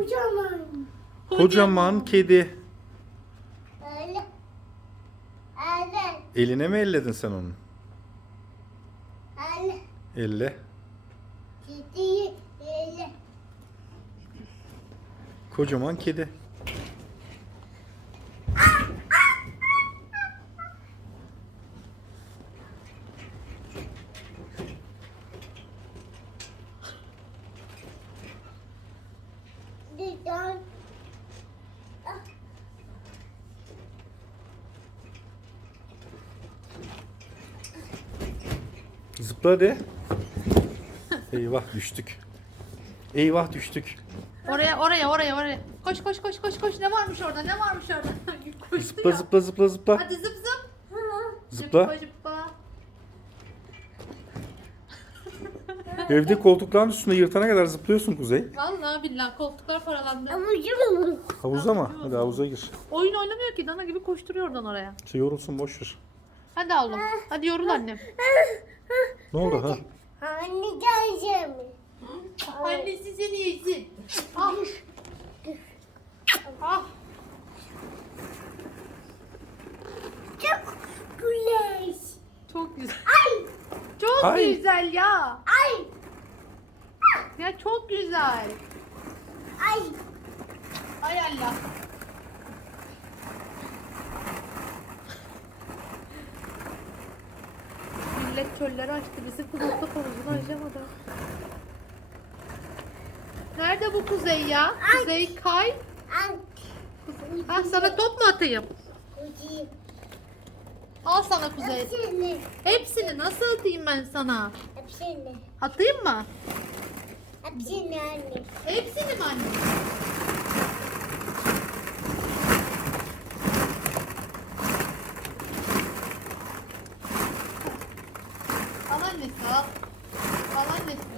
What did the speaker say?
Kocaman. Kocaman kedi. Öyle. Evet. Eline mi elledin sen onu? Öyle. Elle. Kediyi öyle. Kocaman kedi. Dışarı. Zıpla hadi. Eyvah düştük. Eyvah düştük. Oraya. Koş. Ne varmış orada? Koştu Zıpla ya. zıpla zıpla zıpla. Hadi zıp. Zıpla. Zıpla. Evde koltukların üstünde yırtana kadar zıplıyorsun Kuzey. Vallahi billahi koltuklar paralandı. Ama yürü. Havuza mı? Hadi havuza gir. Oyun oynamıyor ki, dana gibi koşturuyor oradan oraya. Şey yorulsun boş ver. Hadi oğlum. Hadi yorul annem. Ne oldu ha? Anne geleceğim. Annesi seni yesin. Ah. Ah. Çok güneş. Çok güzel. Ay. Çok Ay. güzel ya. Ay. Ya çok güzel. Ay. Ay Allah. Millet çölleri açtı. Bizim kulakta konusunu açamadı. Nerede bu Kuzey ya? Kuzey kay. Ay. Ha, sana top mu atayım? Kucayım. Al sana Kuzey. Hepsini. Hepsini nasıl atayım ben sana? Hepsini. Atayım mı? Hepsini anne. Hepsini mi anne? Al annesi al. Al annesi.